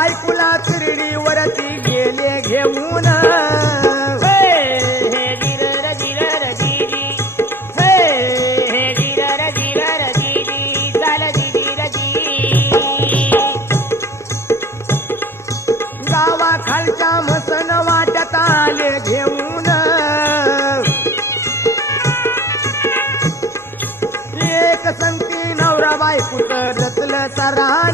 बायकुला तिरडीवरती गेले घेऊन गावाखालच्या मसन वाटत आले घेऊन एक संगती नवरा बायकोच रचलं सराय